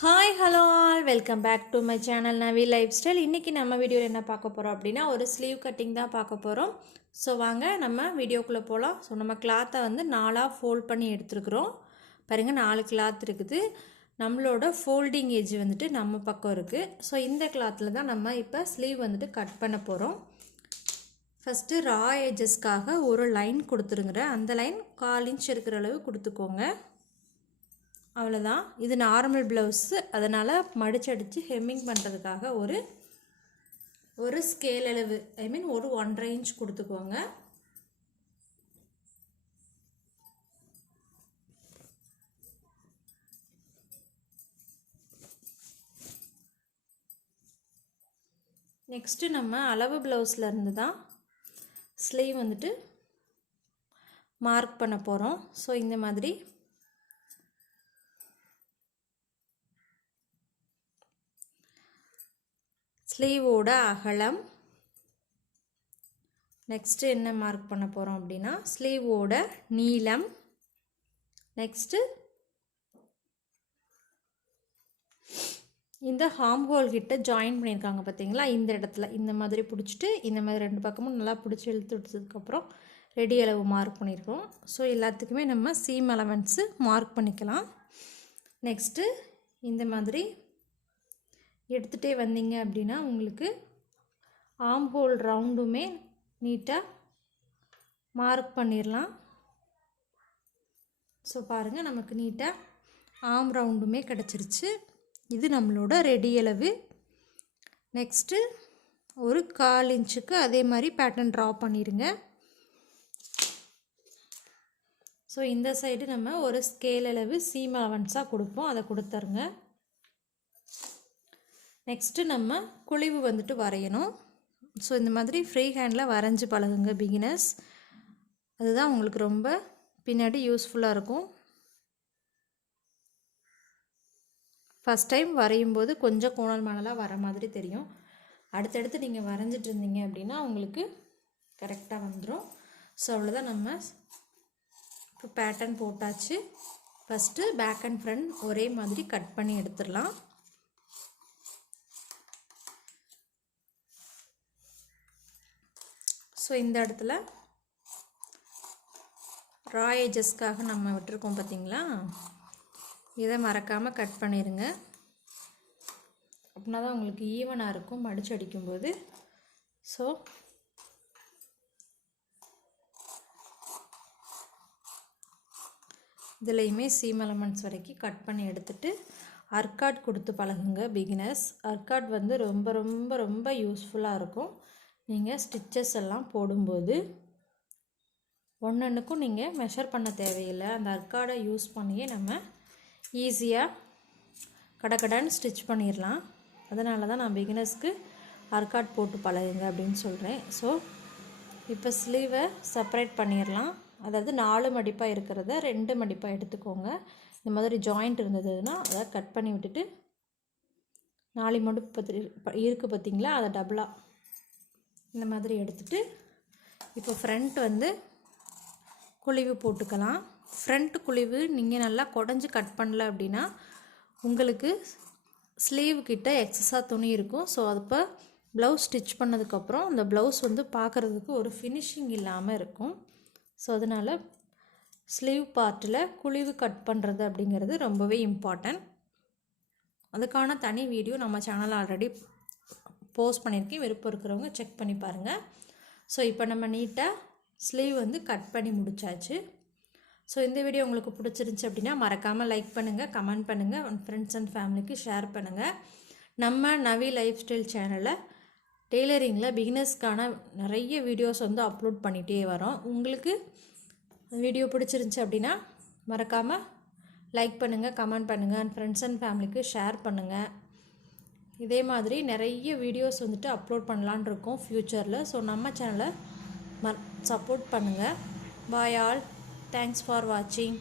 Hi hello all welcome back to my channel Navi lifestyle. இன்றைக்கி நம்ம வீடியோவில் என்ன பார்க்க போகிறோம் அப்படின்னா ஒரு ஸ்லீவ் கட்டிங் தான் பார்க்க போகிறோம். ஸோ வாங்க நம்ம வீடியோக்குள்ளே போகலாம். ஸோ நம்ம கிளாத்தை வந்து 4ஆக ஃபோல்ட் பண்ணி எடுத்துருக்குறோம். பாருங்கள் 4 கிளாத் இருக்குது. நம்மளோட ஃபோல்டிங் ஏஜ் வந்துட்டு நம்ம பக்கம் இருக்குது. ஸோ இந்த கிளாத்தில் தான் நம்ம இப்போ ஸ்லீவ் வந்துட்டு கட் பண்ண போகிறோம். ஃபஸ்ட்டு ரா ஏஜஸ்க்காக ஒரு லைன் கொடுத்துருங்குற அந்த லைன் 1/4 இன்ச் இருக்கிற அளவு கொடுத்துக்கோங்க. அவ்வளோதான். இது நார்மல் ப்ளவுஸு, அதனால் மடிச்சடித்து ஹெம்மிங் பண்ணுறதுக்காக ஒரு ஸ்கேல் அளவு ஒரு 1.5 இன்ச் கொடுத்துக்கோங்க. நெக்ஸ்ட்டு நம்ம அளவு ப்ளவுஸில் இருந்து தான் ஸ்லீவ் வந்துட்டு மார்க் பண்ண போகிறோம். ஸோ இந்த மாதிரி ஸ்லீவோட அகலம், நெக்ஸ்ட்டு என்ன மார்க் பண்ண போகிறோம் அப்படின்னா ஸ்லீவோட நீளம், நெக்ஸ்ட்டு இந்த ஹார்ம் ஹோல் கிட்ட ஜாயின் பண்ணியிருக்காங்க பார்த்தீங்களா, இந்த இடத்துல இந்த மாதிரி பிடிச்சிட்டு இந்த மாதிரி 2 பக்கமும் நல்லா பிடிச்சி இழுத்து விட்டதுக்கப்புறம் ரெடி அளவு மார்க் பண்ணியிருக்கோம். ஸோ எல்லாத்துக்குமே நம்ம சீம் அலவன்ஸு மார்க் பண்ணிக்கலாம். நெக்ஸ்ட்டு இந்த மாதிரி எடுத்துகிட்டே வந்தீங்க அப்படின்னா உங்களுக்கு ஆர்ம் ஹோல் ரவுண்டுமே நீட்டாக மார்க் பண்ணிடலாம். ஸோ பாருங்கள், நமக்கு நீட்டாக ஆர்ம் ரவுண்டுமே கிடச்சிருச்சு. இது நம்மளோட ரெடி அளவு. நெக்ஸ்ட்டு ஒரு 1/4 இன்ச்சுக்கு அதே மாதிரி பேட்டர்ன் ட்ரா பண்ணிடுங்க. ஸோ இந்த சைடு நம்ம ஒரு ஸ்கேல் அளவு சீம் அலவன்ஸாக கொடுப்போம், அதை கொடுத்துருங்க. நெக்ஸ்ட்டு நம்ம குழிவு வந்துட்டு வரையணும். ஸோ இந்த மாதிரி ஃப்ரீ ஹேண்டில் வரைஞ்சி பழகுங்க பிகினர்ஸ், அதுதான் உங்களுக்கு ரொம்ப பின்னாடி யூஸ்ஃபுல்லாக இருக்கும். ஃபஸ்ட் டைம் வரையும் போது கொஞ்சம் கோணல் மாணலாக வர மாதிரி தெரியும். அடுத்தடுத்து நீங்கள் வரைஞ்சிட்டு இருந்தீங்க அப்படின்னா உங்களுக்கு கரெக்டாக வந்துடும். ஸோ அவ்வளோதான், நம்ம இப்போ பேட்டர்ன் போட்டாச்சு. ஃபஸ்ட்டு பேக் அண்ட் ஃப்ரண்ட் ஒரே மாதிரி கட் பண்ணி எடுத்துடலாம். ஸோ இந்த இடத்துல ரா ஏஜஸ்க்காக நம்ம விட்டுருக்கோம் பார்த்தீங்களா, இதை மறக்காமல் கட் பண்ணிடுங்க. அப்படின்னா தான் உங்களுக்கு ஈவனாக இருக்கும் மடிச்சு அடிக்கும்போது. ஸோ இதுலேயுமே சீம் எலமெண்ட்ஸ் வரைக்கும் கட் பண்ணி எடுத்துகிட்டு அர்காட் கொடுத்து பழகுங்க பிகினர்ஸ். அர்காட் வந்து ரொம்ப ரொம்ப ரொம்ப யூஸ்ஃபுல்லாக இருக்கும். நீங்கள் ஸ்டிச்சஸ் எல்லாம் போடும்போது ஒன்றுக்கும் நீங்கள் மெஷர் பண்ண தேவையில்லை. அந்த அர்காடை யூஸ் பண்ணியே நம்ம ஈஸியாக கடகடான்னு ஸ்டிச் பண்ணிடலாம். அதனால தான் நான் பிகினர்ஸ்க்கு அர்காட் போட்டு பழகுங்க அப்படின்னு சொல்கிறேன். ஸோ இப்போ ஸ்லீவை செப்பரேட் பண்ணிடலாம். அதாவது 4 மடிப்பாக இருக்கிறத 2 மடிப்பாக எடுத்துக்கோங்க. இந்த மாதிரி ஜாயிண்ட் இருந்ததுன்னா அதை கட் பண்ணி விட்டுட்டு 4 மடிப்பு இருக்குது பார்த்தீங்களா, அதை டபுளாக இந்த மாதிரி எடுத்துகிட்டு இப்போ ஃப்ரண்ட் வந்து குழிவு போட்டுக்கலாம். ஃப்ரண்ட் குழிவு நீங்கள் நல்லா குடஞ்சி கட் பண்ணல அப்படின்னா உங்களுக்கு ஸ்லீவ் கிட்ட எக்ஸஸாக துணி இருக்கும். ஸோ அப்போ ப்ளவுஸ் ஸ்டிச் பண்ணதுக்கப்புறம் அந்த ப்ளவுஸ் வந்து பார்க்குறதுக்கு ஒரு ஃபினிஷிங் இல்லாமல் இருக்கும். ஸோ அதனால் ஸ்லீவ் பார்ட்டில் குழிவு கட் பண்ணுறது அப்படிங்கிறது ரொம்பவே இம்பார்ட்டன்ட். அதுக்கான தனி வீடியோ நம்ம சேனலில் ஆல்ரெடி போஸ்ட் பண்ணியிருக்கேன், விருப்பம் இருக்கிறவங்க செக் பண்ணி பாருங்கள். ஸோ இப்போ நம்ம நீட்டாக ஸ்லீவ் வந்து கட் பண்ணி முடிச்சாச்சு. ஸோ இந்த வீடியோ உங்களுக்கு பிடிச்சிருந்துச்சி அப்படின்னா மறக்காமல் லைக் பண்ணுங்கள், கமெண்ட் பண்ணுங்கள், உங்கள் ஃப்ரெண்ட்ஸ் அண்ட் ஃபேமிலிக்கு ஷேர் பண்ணுங்கள். நம்ம நவி லைஃப் ஸ்டைல் சேனலில் டெய்லரிங்கில் பிகினர்ஸ்க்கான நிறைய வீடியோஸ் வந்து அப்லோட் பண்ணிகிட்டே வரோம். உங்களுக்கு வீடியோ பிடிச்சிருந்துச்சி அப்படின்னா மறக்காமல் லைக் பண்ணுங்கள், கமெண்ட் பண்ணுங்கள், அண்ட் ஃப்ரெண்ட்ஸ் அண்ட் ஃபேமிலிக்கு ஷேர் பண்ணுங்கள். இதே மாதிரி நிறைய வீடியோஸ் வந்துட்டு அப்லோட் பண்ணலான் இருக்கோம் ஃப்யூச்சரில். ஸோ நம்ம சேனலை சப்போர்ட் பண்ணுங்கள். பாய் ஆல், தேங்க்ஸ் ஃபார் வாட்சிங்.